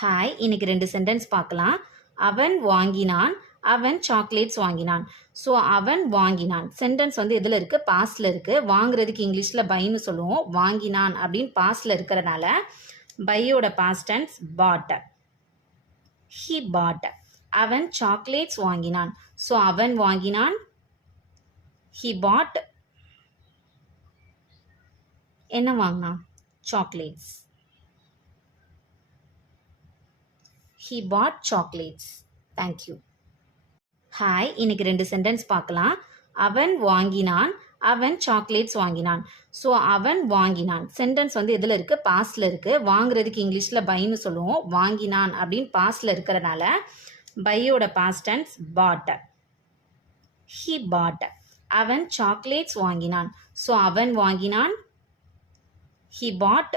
Hi, இன்னைக்கு 2 sentence பார்க்கலாம். அவன் வாங்கினான், அவன் சாக்லேட்ஸ் வாங்கினான். ஸோ அவன் வாங்கினான் சென்டென்ஸ் வந்து எதில் இருக்குது? பாஸ்டில் இருக்குது. வாங்குறதுக்கு இங்கிலீஷில் பைன்னு சொல்லுவோம். வாங்கினான் அப்படின்னு பாஸ்டில் இருக்கிறனால பையோட past tense pot. He bought. அவன் சாக்லேட்ஸ் வாங்கினான். ஸோ அவன் வாங்கினான். He bought. என்ன வாங்கினான்? Chocolates. He bought chocolates. Thank you. Hi, இன்னைக்கு 2 சென்டென்ஸ் பார்க்கலாம். அவன் வாங்கினான், அவன் சாக்லேட்ஸ் வாங்கினான். ஸோ அவன் வாங்கினான் சென்டென்ஸ் வந்து எதில் இருக்குது? பாஸ்டில் இருக்குது. வாங்குறதுக்கு இங்கிலீஷில் பைன்னு சொல்லுவோம். வாங்கினான் அப்படின்னு பாஸ்டில் இருக்கிறனால பையோட past tense pot. He bought. அவன் சாக்லேட்ஸ் வாங்கினான். ஸோ அவன் வாங்கினான். He bought